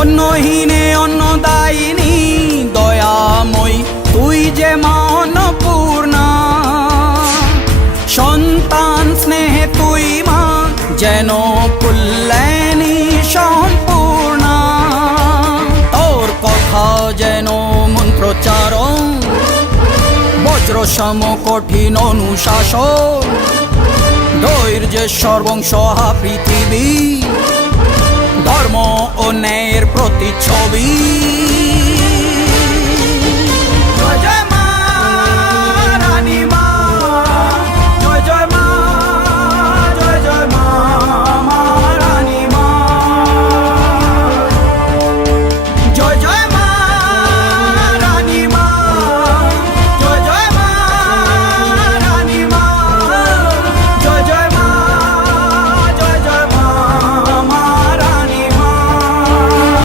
অন্নহীনে অন্নদায়িনী, দয়াময়ী, তুই যে মা অন্নপূর্ণা সন্তান স্নেহে তুই মা, যেন পুল্লেনি সম্পূর্ণা। তোর কথা যেন মন্ত্রচারণ বজ্র কঠিন অনুশাসন, ধৈর্যের সর্বংসহা পৃথিবী প্রতিচ্ছবি।